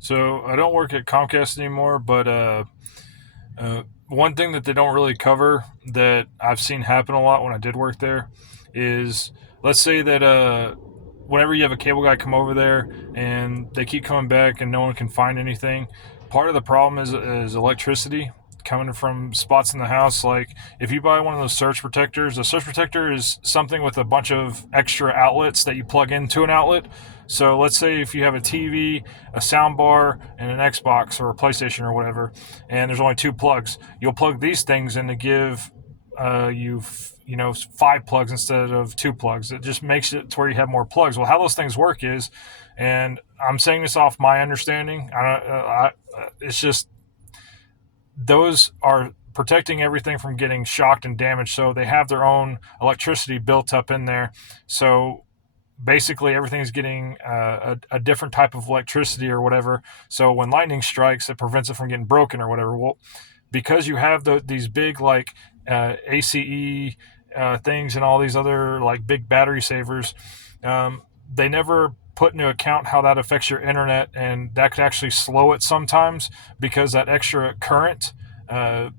So I don't work at Comcast anymore, but one thing that they don't really cover that I've seen happen a lot when I did work there is, let's say that whenever you have a cable guy come over there and they keep coming back and no one can find anything, part of the problem is electricity coming from spots in the house. Like if you buy one of those surge protectors, a surge protector is something with a bunch of extra outlets that you plug into an outlet. So let's say if you have a TV, a sound bar, and an Xbox or a PlayStation or whatever, and there's only two plugs, you'll plug these things in to give five plugs instead of two plugs. It just makes it to where you have more plugs. Well, how those things work is, and I'm saying this off my understanding. It's just those are protecting everything from getting shocked and damaged. So they have their own electricity built up in there. So basically everything is getting a different type of electricity or whatever. So when lightning strikes, it prevents it from getting broken or whatever. Well, because you have these big like ACE things and all these other like big battery savers, they never put into account how that affects your internet, and that could actually slow it sometimes because that extra current uh,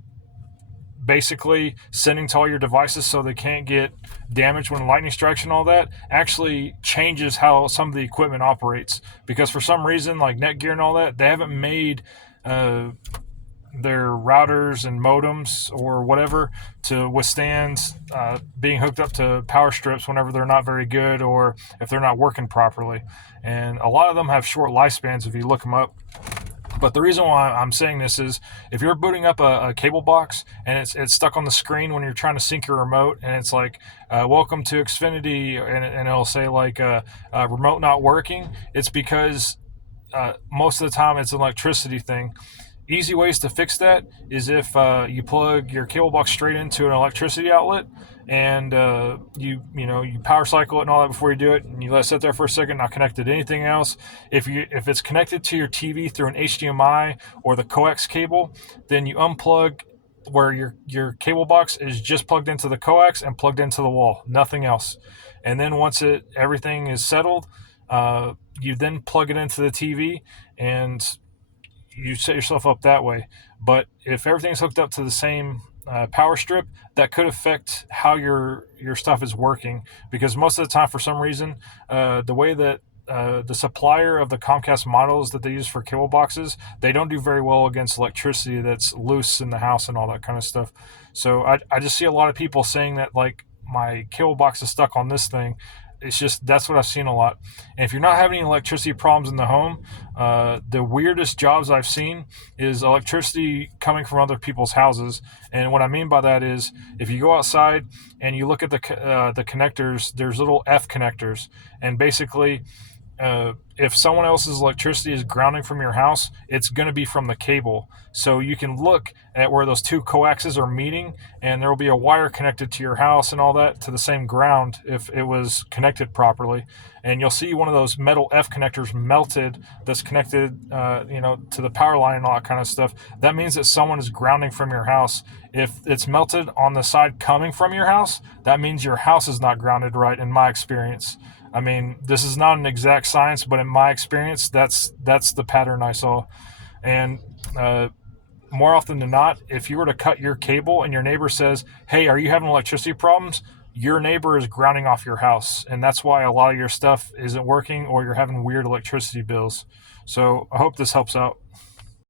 basically sending to all your devices so they can't get damaged when lightning strikes and all that actually changes how some of the equipment operates, because for some reason like Netgear and all that, they haven't made uh, their routers and modems or whatever to withstand being hooked up to power strips whenever they're not very good or if they're not working properly. And a lot of them have short lifespans if you look them up. But the reason why I'm saying this is, if you're booting up a cable box and it's stuck on the screen when you're trying to sync your remote, and it's like, welcome to Xfinity, and it'll say like remote not working, it's because most of the time it's an electricity thing. Easy ways to fix that is if you plug your cable box straight into an electricity outlet, and you power cycle it and all that before you do it, and you let it sit there for a second, not connected to anything else. If it's connected to your TV through an HDMI or the coax cable, then you unplug where your cable box is just plugged into the coax and plugged into the wall, nothing else. And then once everything is settled, you then plug it into the TV and you set yourself up that way. But if everything's hooked up to the same power strip, that could affect how your stuff is working, because most of the time, for some reason, the way that the supplier of the Comcast models that they use for cable boxes, they don't do very well against electricity that's loose in the house and all that kind of stuff. So I just see a lot of people saying that like my cable box is stuck on this thing. It's just, that's what I've seen a lot. And if you're not having any electricity problems in the home, the weirdest jobs I've seen is electricity coming from other people's houses. And what I mean by that is, if you go outside and you look at the connectors, there's little F connectors, and basically if someone else's electricity is grounding from your house, it's going to be from the cable. So you can look at where those two coaxes are meeting, and there will be a wire connected to your house and all that to the same ground if it was connected properly. And you'll see one of those metal F connectors melted that's connected, to the power line and all that kind of stuff. That means that someone is grounding from your house. If it's melted on the side coming from your house, that means your house is not grounded right, in my experience. I mean, this is not an exact science, but in my experience, that's the pattern I saw. And more often than not, if you were to cut your cable and your neighbor says, "Hey, are you having electricity problems?" your neighbor is grounding off your house, and that's why a lot of your stuff isn't working or you're having weird electricity bills. So I hope this helps out.